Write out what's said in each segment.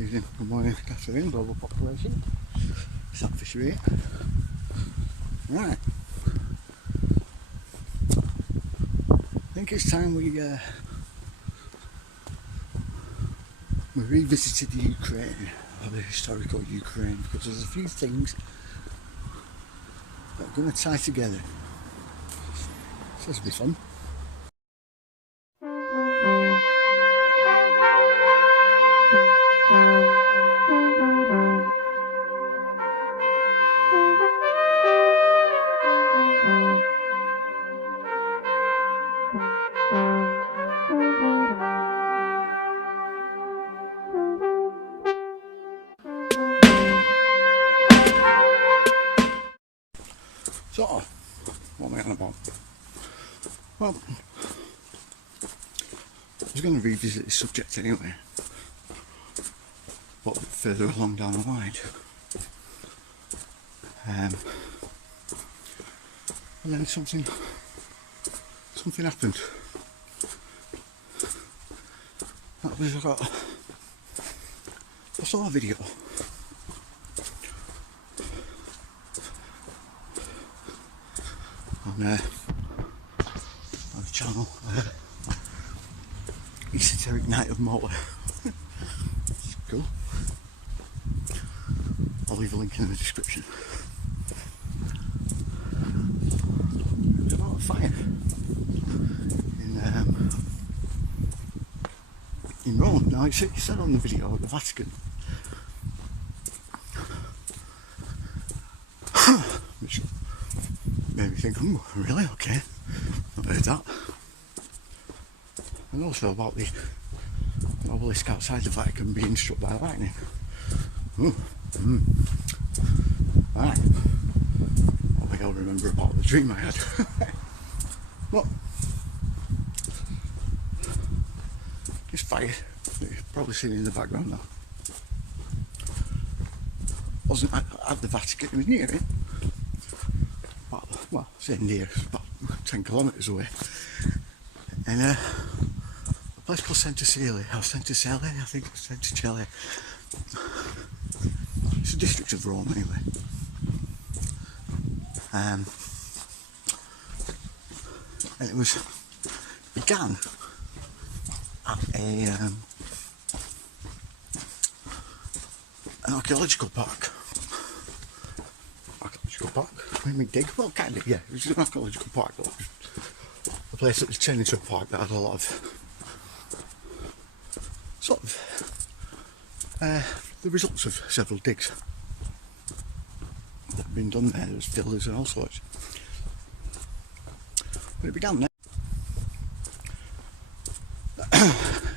evening, good morning, good afternoon, global population. Selfish rate. Right. I think it's time we revisited the Ukraine, or the historical Ukraine, because there's a few things that are going to tie together. So this will be fun. So, what am I on about? Well, I was going to revisit this subject anyway, but a bit further along down the line. And then something happened. That was I saw a video on the channel, Esoteric Night of Malta. It's cool. I'll leave a link in the description. There was a lot of fire in Rome. Now it said on the video at the Vatican, which made me think, oh, really? Okay, not heard that. And also about the obelisk outside the Vatican being struck by lightning. Right. What we all remember about the dream I had. Look, this fire, you've probably seen it in the background now, wasn't at the Vatican, it was near it. Well, I say near, it's about 10 kilometres away. And a place called Centocele, I think it's Centocele. It's a district of Rome anyway. And it began at an archaeological park. Dig? Well, kind of, yeah. It was an archaeological park, but a place that was turned into a park that had a lot of the results of several digs that had been done there. There was fillers and all sorts. But it began there,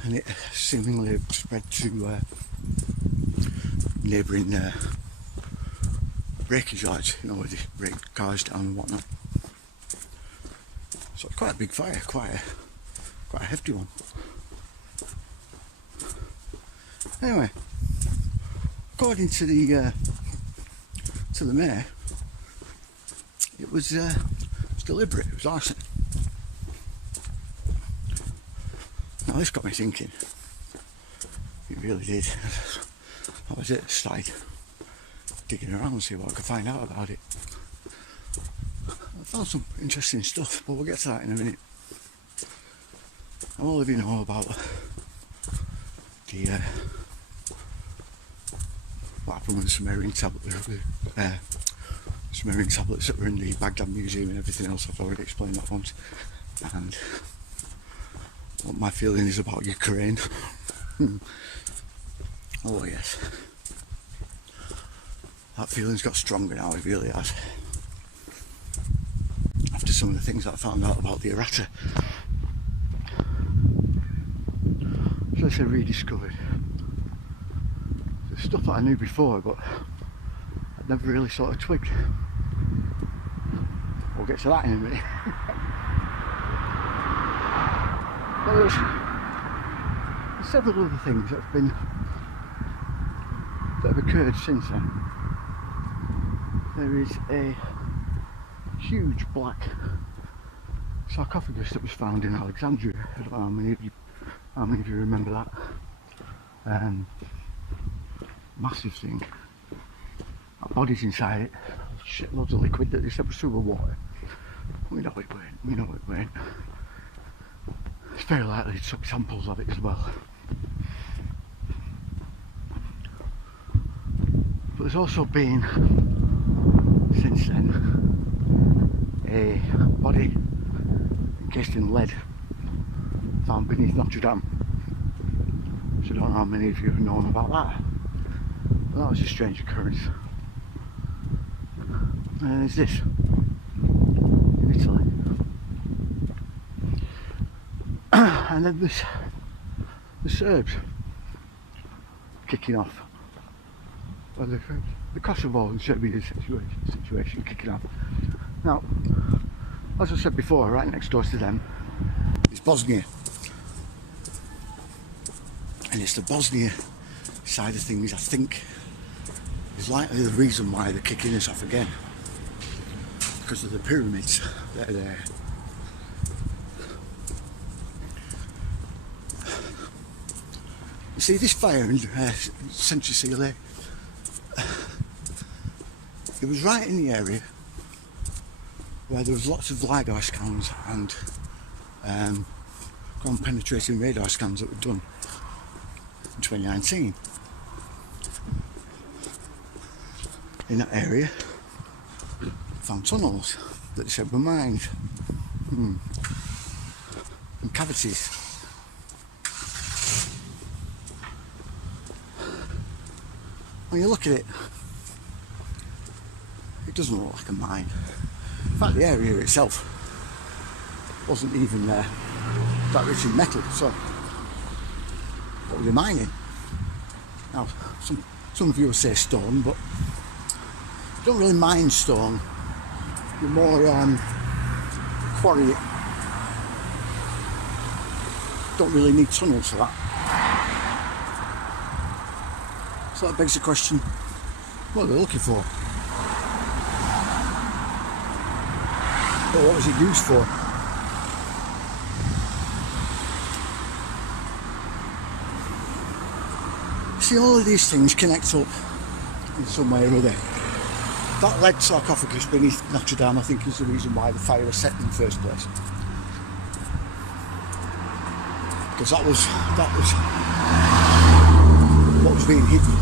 and it seemingly spread to neighbouring breakage yards, you know, where they break cars down and whatnot. So it's quite a big fire, quite a hefty one. Anyway, according to the mayor, it was deliberate. It was arson. Now this got me thinking. It really did. That was it. Started digging around and see what I could find out about it. I found some interesting stuff, but we'll get to that in a minute. All of you know about the what happened with the Sumerian tablets that were in the Baghdad Museum and everything else. I've already explained that once. And what my feeling is about Ukraine. Oh yes. That feeling's got stronger now, it really has. After some of the things that I found out about the Aratta. So I say rediscovered. There's stuff that I knew before, but I'd never really sort of twigged. We'll get to that in a minute. But there's several other things that have occurred since then. There is a huge black sarcophagus that was found in Alexandria. I don't know how many of you remember that. massive thing. That body's inside it. Shitloads of liquid that they said was through the water. We know it weren't. We know it weren't. It's very likely they took samples of it as well. But there's also been, since then, a body encased in lead found beneath Notre Dame. So I don't know how many of you have known about that. But that was a strange occurrence. And there's this in Italy. And then there's the Serbs kicking off. Well, the Kosovo and Serbia situation kicking off. Now, as I said before, right next door to them is Bosnia. And it's the Bosnia side of things, I think, is likely the reason why they're kicking this off again. Because of the pyramids that are there. You see, this fire in Central Sicily, it was right in the area where there was lots of LiDAR scans and ground penetrating radar scans that were done in 2019. In that area, found tunnels that they said were mined, and cavities. When you look at it, it doesn't look like a mine. In fact, the area itself wasn't even that rich in metal, so what were they mining? Now, some of you will say stone, but you don't really mine stone. You're more quarry it. Don't really need tunnels for that. So that begs the question, what are they looking for? Or what was it used for? See, all of these things connect up in some way or other. That lead sarcophagus beneath Notre Dame, I think, is the reason why the fire was set in the first place. Because that was what was being hidden.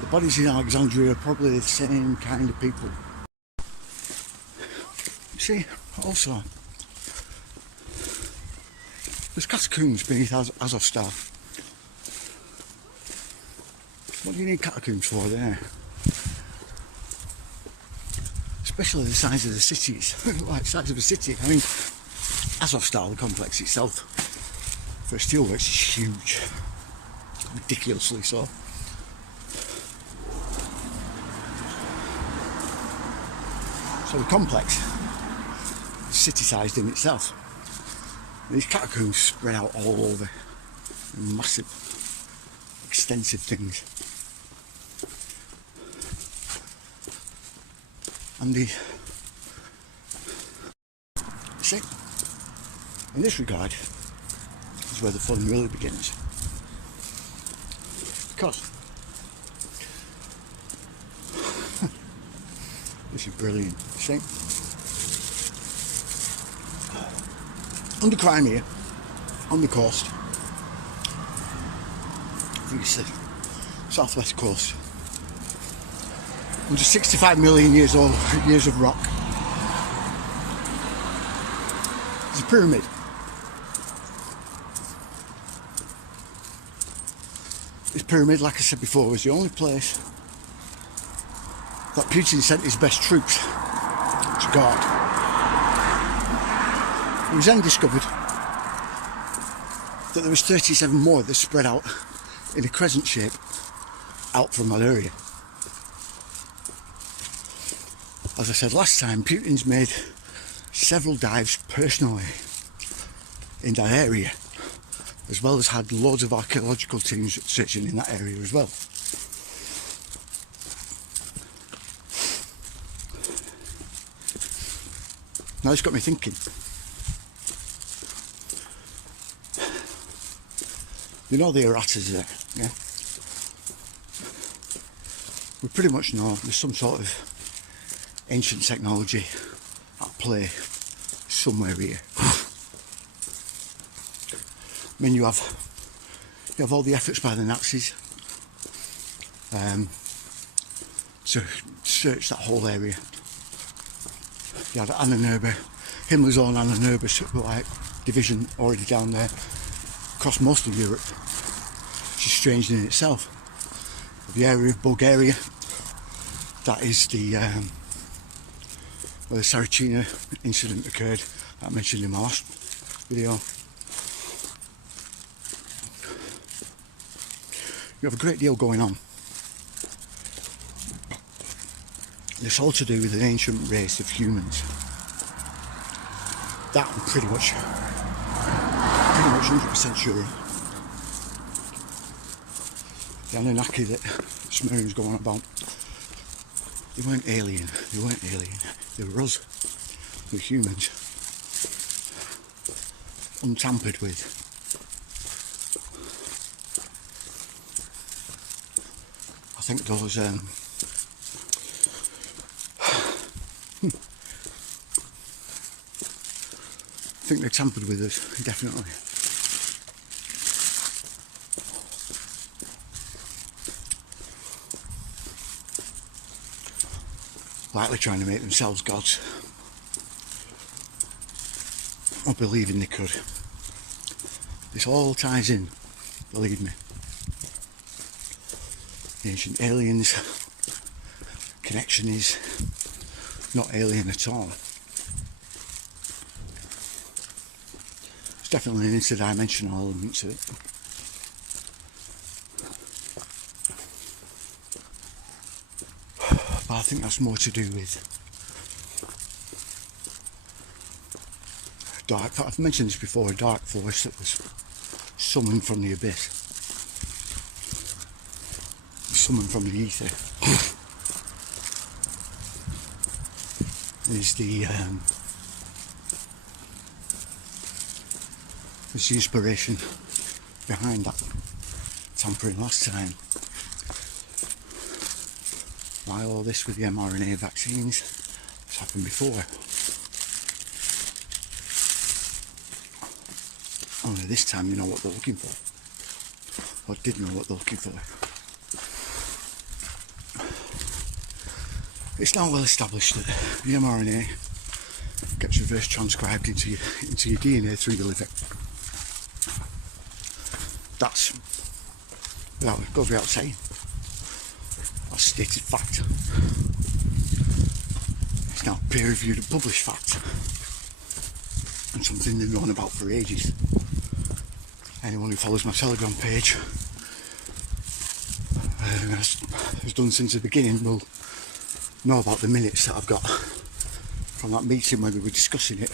The bodies in Alexandria are probably the same kind of people. See, also, there's catacombs beneath Azovstal. What do you need catacombs for there? Especially the size of the cities, like the size of a city. I mean, Azovstal, the complex itself, for steelworks is huge, ridiculously so. So the complex is city-sized in itself. And these catacombs spread out all over, massive, extensive things. And see, in this regard, is where the fun really begins. Because this is brilliant. See, under Crimea, on the coast, I think it's the southwest coast, under 65 million years of rock, there's a pyramid. This pyramid, like I said before, was the only place that Putin sent his best troops to guard. It was then discovered that there was 37 more that spread out in a crescent shape out from that area. As I said last time, Putin's made several dives personally in that area, as well as had loads of archaeological teams searching in that area as well. Now it's got me thinking. You know the Arattas there, yeah? We pretty much know there's some sort of ancient technology at play somewhere here. I mean, you have all the efforts by the Nazis to search that whole area. You had Annenberg, Himmler's own Annenberg like division already down there across most of Europe, which is strange in itself. The area of Bulgaria, that is the where the Sarachina incident occurred, that I mentioned in my last video. You have a great deal going on. It's all to do with an ancient race of humans. That I'm pretty much 100% sure of. The Anunnaki that Sumerians go on about, they weren't alien, they were us, they were humans, untampered with. I think those I think they tampered with us, definitely. Likely trying to make themselves gods, or believing they could. This all ties in, believe me. The ancient aliens connection is not alien at all. It's definitely an interdimensional element to it. But I think that's more to do with dark. I've mentioned this before, a dark force that was summoned from the abyss, summoned from the ether. Is the inspiration behind that tampering last time. Why all this with the mRNA vaccines? It's happened before. Only this time you know what they're looking for. Or did know what they're looking for. It's now well established that the mRNA gets reverse transcribed into your DNA through your liver. That's, well, it goes without saying. That's stated fact. It's now peer-reviewed and published fact. And something they've known about for ages. Anyone who follows my Telegram page has done since the beginning will know about the minutes that I've got from that meeting when we were discussing it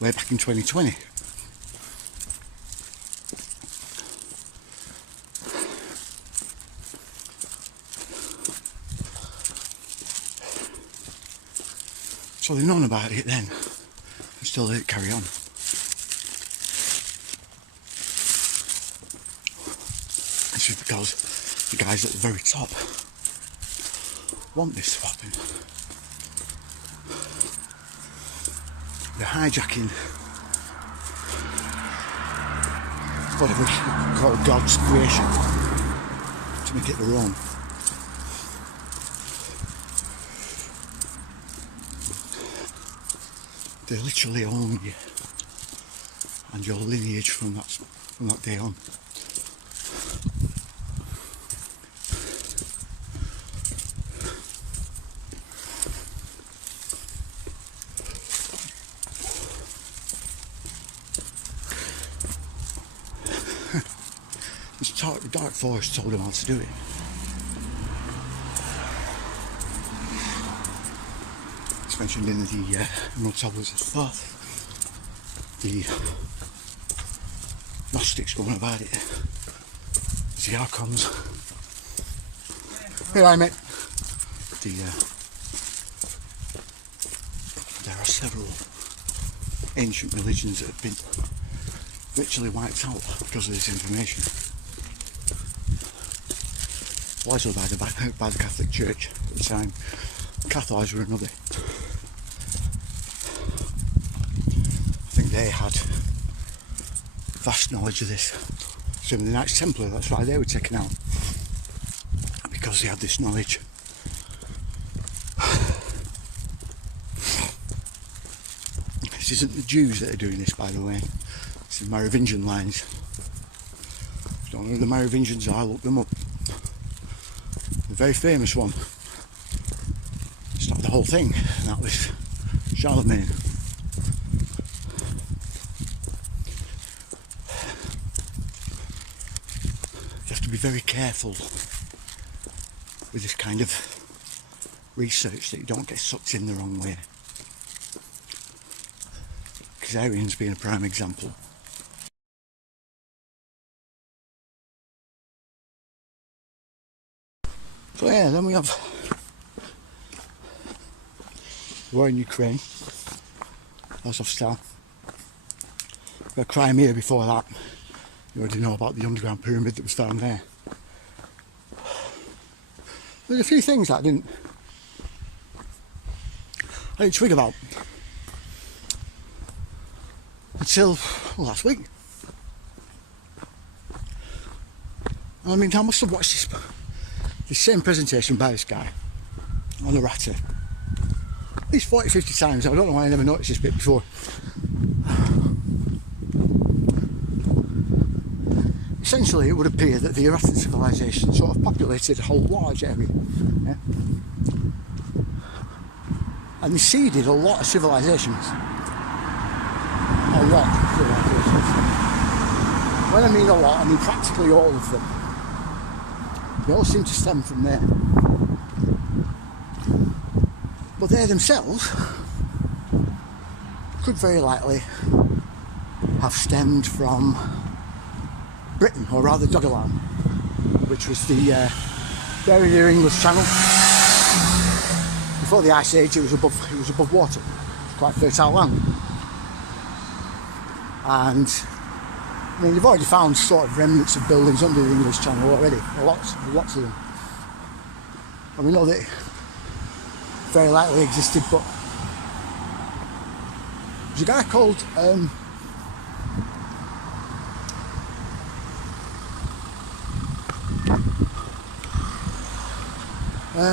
way back in 2020. So they've known about it then and still let it carry on. This is because the guys at the very top want this to happen. They're hijacking whatever you call God's creation to make it their own. They literally own you and your lineage from that day on. The Dark Force told them how to do it. It's mentioned in the Emerald Tablets of Thoth. The Gnostics going about it. The Archons. Here I met. There are several ancient religions that have been literally wiped out because of this information. Largely by the Catholic Church at the time. Catholics were another. I think they had vast knowledge of this. Some of the Knights Templar, that's why they were taken out. Because they had this knowledge. This isn't the Jews that are doing this, by the way. This is Merovingian lines. If you don't know who the Merovingians are, look them up. The very famous one started the whole thing, and that was Charlemagne. You have to be very careful with this kind of research that you don't get sucked in the wrong way. Arians being a prime example. So yeah, then we have the war in Ukraine, Azovstal. We had Crimea before that. You already know about the underground pyramid that was found there. There's a few things that I didn't twig about until last week. I mean, I must have watched this same presentation by this guy on Aratta at least 40-50 times. I don't know why I never noticed this bit before. Essentially, it would appear that the Arattan civilization sort of populated a whole large area, yeah? And they seeded a lot of civilizations. A lot of civilizations. When I mean a lot, I mean practically all of them. They all seem to stem from there. But they themselves could very likely have stemmed from Britain, or rather Doggerland, which was the area near English Channel. Before the Ice Age, it was above water. It was quite fertile land. And I mean, they've already found sort of remnants of buildings under the English Channel already, lots of them. And we know that it very likely existed, but there's a guy called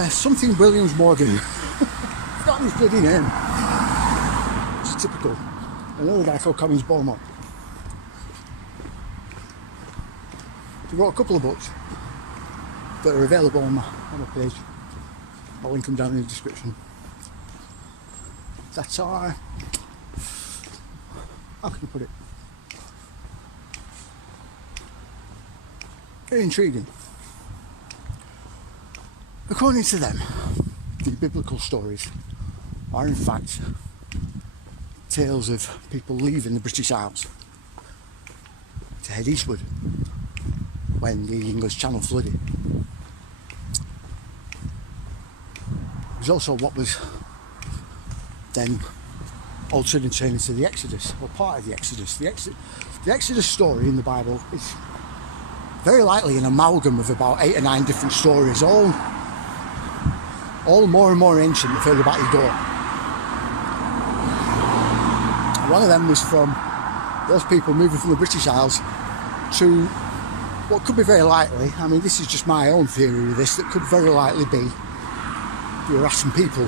something Williams Morgan. I've got his bloody name. It's typical. Another guy called Comyns Beaumont. He wrote a couple of books that are available on my page. I'll link them down in the description. That are, how can I put it? Very intriguing. According to them, the biblical stories are in fact tales of people leaving the British Isles to head eastward when the English Channel flooded. It was also what was then altered and turned into the Exodus, or part of the Exodus. The Exodus story in the Bible is very likely an amalgam of about 8 or 9 different stories, all more and more ancient the further back you go. One of them was from those people moving from the British Isles to what could be very likely, I mean this is just my own theory of this, that could very likely be the Arattan people.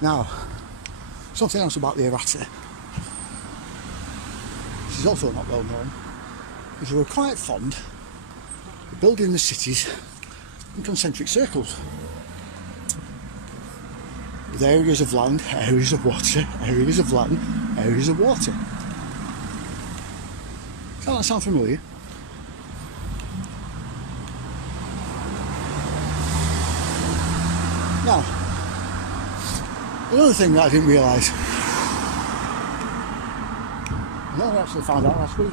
Now, something else about the Aratta, this is also not well known, is they were quite fond of building the cities in concentric circles, with areas of land, areas of water, areas of land, areas of water. Does that sound familiar? Now, another thing that I didn't realise, I actually found out last week.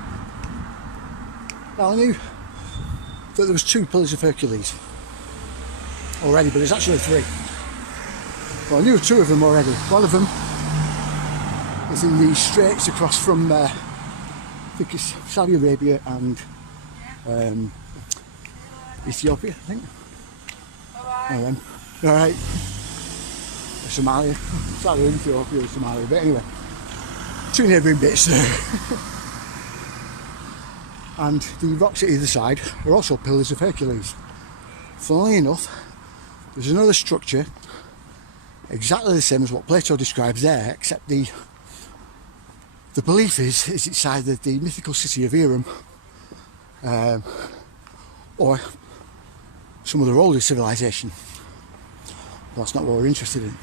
Now I knew that there was 2 pillars of Hercules already, but there's actually 3. Well, I knew 2 of them already. One of them is in the straits across from I think it's Saudi Arabia and Ethiopia, I think. Alright. Somalia. Sorry, Ethiopia or Somalia, but anyway. Two neighbouring bits there. And the rocks at either side are also pillars of Hercules. Funnily enough, there's another structure exactly the same as what Plato describes there, except the belief is it's either the mythical city of Erum or some other older civilization. But that's not what we're interested in.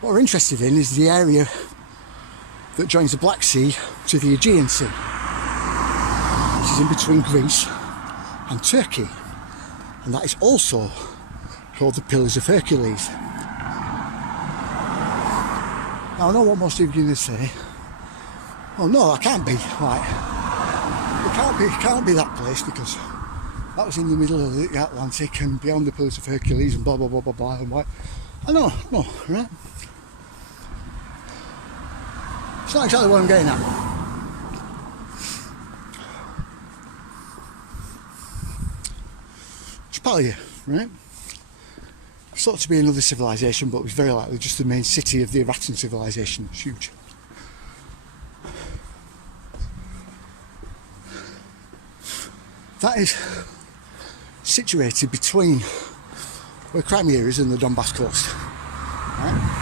What we're interested in is the area that joins the Black Sea to the Aegean Sea, which is in between Greece and Turkey, and that is also called the Pillars of Hercules. Now I know what most of you are going to say. Oh no, that can't be. Right. It can't be that place because that was in the middle of the Atlantic and beyond the Pillars of Hercules and blah blah blah blah blah and what. I know, no, right? It's not exactly what I'm getting at. Japalia, right? It's thought to be another civilization, but it was very likely just the main city of the Arattan civilization. It's huge. That is situated between where Crimea is and the Donbass coast. Right?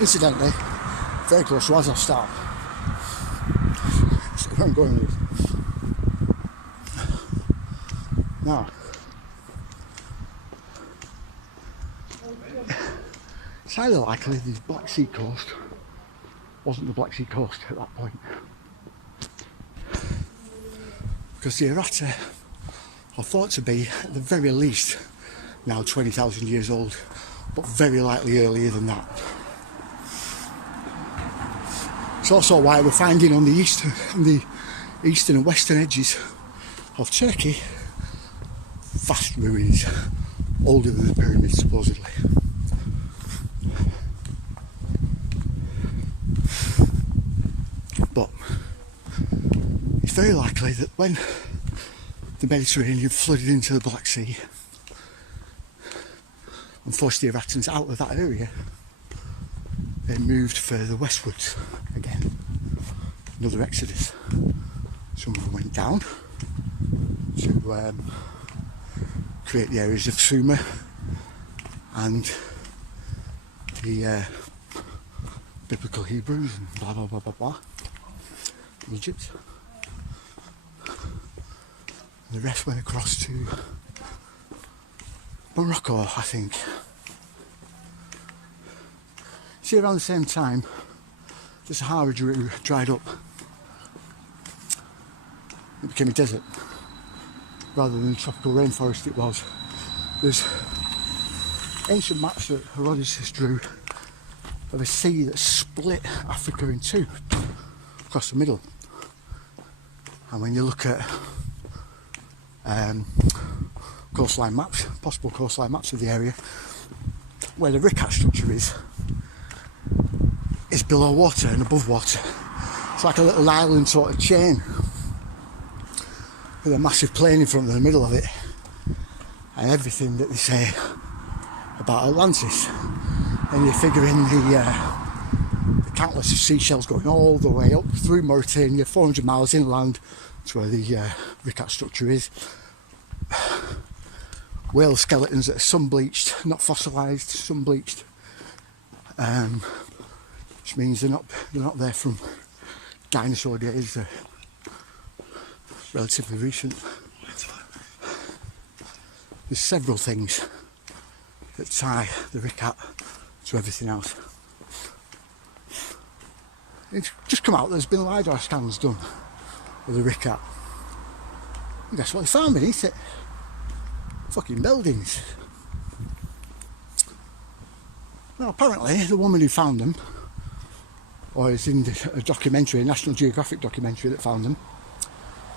Incidentally, very close to Azovstal. So where I'm going with. Now, it's highly likely the Black Sea coast wasn't the Black Sea coast at that point. Because the Aratta are thought to be, at the very least, now 20,000 years old, but very likely earlier than that. It's also why we're finding on the eastern and western edges of Turkey vast ruins, older than the pyramids supposedly. But it's very likely that when the Mediterranean flooded into the Black Sea and forced the Arattans out of that area, they moved further westwards again. Another exodus. Some of them went down to create the areas of Sumer and the biblical Hebrews and blah blah blah blah blah. Egypt. And the rest went across to Morocco, I think. See, around the same time, the Sahara dried up. It became a desert rather than the tropical rainforest it was. There's ancient maps that Herodotus drew of a sea that split Africa in two across the middle. And when you look at coastline maps, possible coastline maps of the area, where the Rikat structure is below water and above water. It's like a little island sort of chain with a massive plain in front of the middle of it, and everything that they say about Atlantis. And you figure in the countless seashells going all the way up through Mauritania, 400 miles inland to where the Rikat structure is. Whale skeletons that are sun-bleached, not fossilised, sun-bleached, which means they're not there from dinosaur days. They're relatively recent. There's several things that tie the Rikat to everything else. It's just come out, there's been LiDAR scans done of the Rikat. And guess what they found beneath it? Fucking buildings. Now apparently the woman who found them, or is in a documentary, a National Geographic documentary that found them,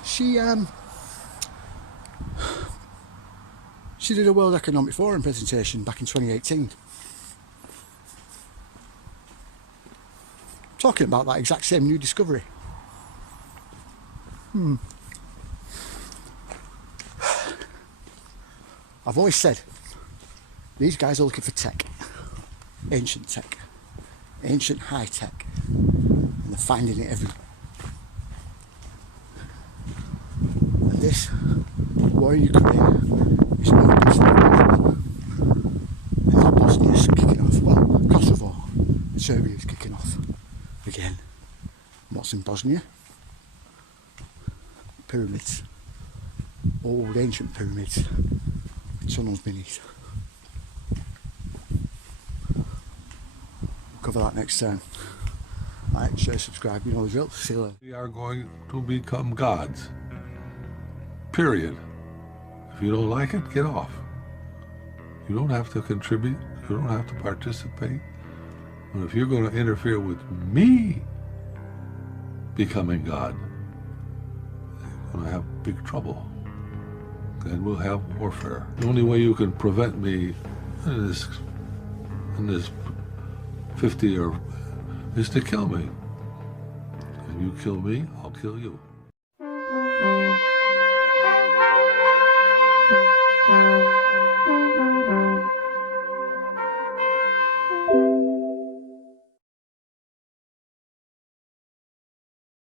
she did a World Economic Forum presentation back in 2018. talking about that exact same new discovery. I've always said these guys are looking for tech, ancient tech, ancient high tech, and they're finding it everywhere. And this war in Ukraine is no good for Bosnia. And now Bosnia's kicking off. Well, Kosovo and Serbia is kicking off again. What's in Bosnia? Pyramids, old ancient pyramids, tunnels beneath. We'll cover that next time. Like, share, subscribe, you know the drill. See you later. We are going to become gods. Period. If you don't like it, get off. You don't have to contribute. You don't have to participate. But if you're going to interfere with me becoming God, you're going to have big trouble. And we'll have warfare. The only way you can prevent me in this 50 or is to kill me. If you kill me, I'll kill you.